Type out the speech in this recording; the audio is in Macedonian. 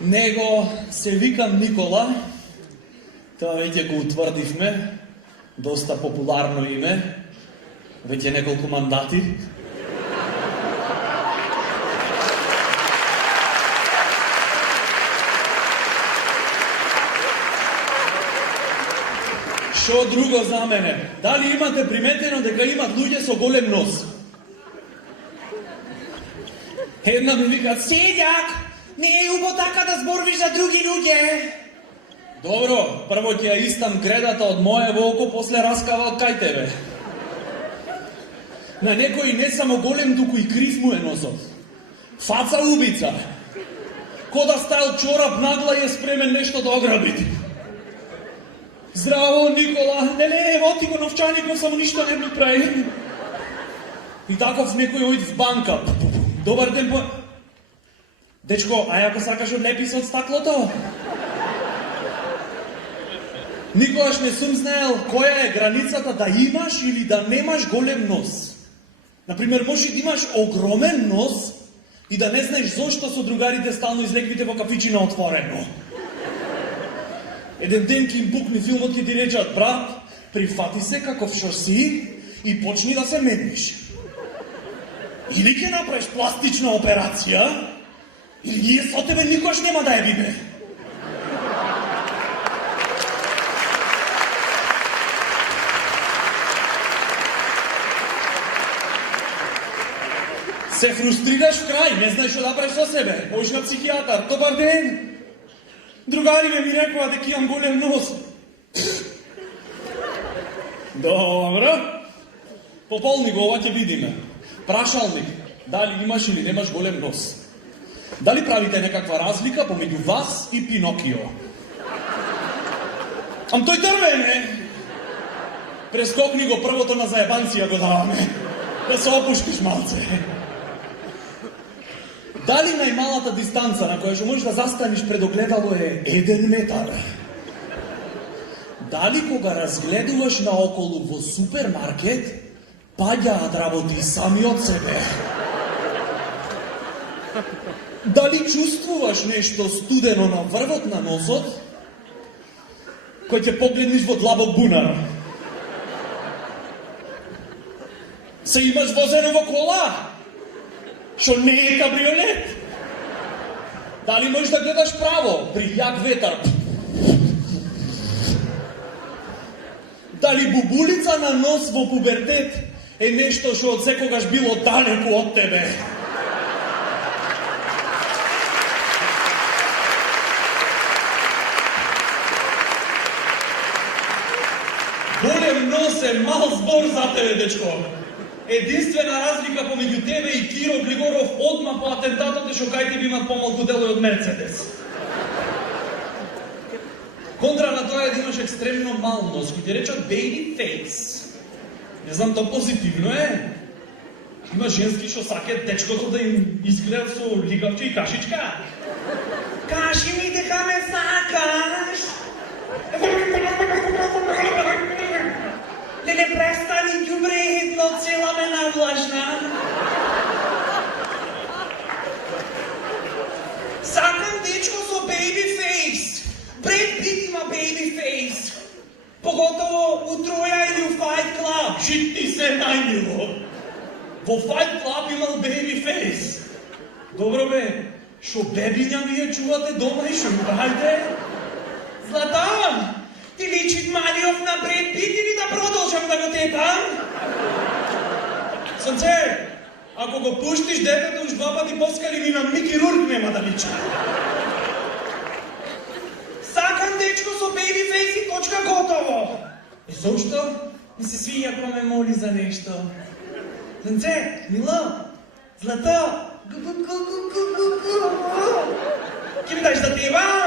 Него се викам Никола. Тоа веќе го утврдивме. Доста популарно име. Веќе неколку мандати. Шо друго за мене? Дали имате приметено дека имат луѓе со голем нос? Една ми вика, седјак, не е убо така да зборвиш за други луѓе. Добро, прво ќе ја истам гредата од моево око, после раскава од кај тебе. На некој не само голем, туку и крив му е носот. Фаца убица. Кода стајал чорап нагла и е спремен нешто да ограби. Здраво, Никола, леле, ево ти го новчаникот, само ништо не ми прави. И таков некој оид в банка. Добар ден, Дечко, а ако сакаш одлепи се од стаклото? Никогаш не сум знаел која е границата да имаш или да немаш голем нос. Например, може да имаш огромен нос и да не знаеш зошто со другарите стално излегвите во кафичина отворено. Еден ден ќе им пукне филмот, ќе ти речат, брат, прифати се каков шо си и почни да се мениш. Или ќе направиш пластична операција, или ние со тебе никош нема да ја виде. Се фрустрираш в крај, не знаеш што да правиш со себе. Поиш на психијатар, добар ден. Другариве ми рекоа дека имам голем нос. Добро. Пополни го, ова ќе видиме. Прашалник, дали имаш или немаш голем нос? Дали правите некаква разлика помеѓу вас и Пинокио? Ам тој дрвен е. Прескокни го, првото на заебанција го даваме. Да се опуштиш малце. Дали најмалата дистанца на која што можеш да застанеш пред огледало е 1 метар? Дали кога разгледуваш наоколу во супермаркет, паѓаат работи сами од себе? Дали чувствуваш нешто студено на врвот на носот, кој ќе погледнеш во длабок бунар? Се имаш возено во кола, што не е кабриолет? Дали можеш да гледаш право при јак ветар? Дали бубулица на нос во пубертет е нешто што од секогаш било далеку од тебе? Голем нос е мал збор за тебе, дечко. Единствена разлика помеѓу тебе и Киро Глигоров одма по атентатот е што кај тебе имат помалку делој од Мерцедес. Контра на тоа е да имаш екстремно мал нос, кој ти речат baby face. Не знам, тоа позитивно е. Има женски што сакаат дечкото да им изгледа со лигавче и кашичка. Кажи ми дека ме сакаш. Не престани, ѓубре, едно цела ме навлажна. Сакам дечко со baby face. Бред Пит има baby face. Поготово у Троја или у Fight Club. Житни се најмило. Во Fight Club имал baby face. Добро бе, шо бебиња ви ја чувате дома и шо хајде? Златан! Ти личит Малиов на Бред Пит или да продолжам да го тепам? Сонце, ако го пуштиш детето уж 2 пати поскари ни на Мики Рурк нема да личи. Сакам дечко со бейби фейс и точка готово. И зошто? Ми се свија ако ме моли за нешто. Сонце, мило, злато, ке ми даш да тепам?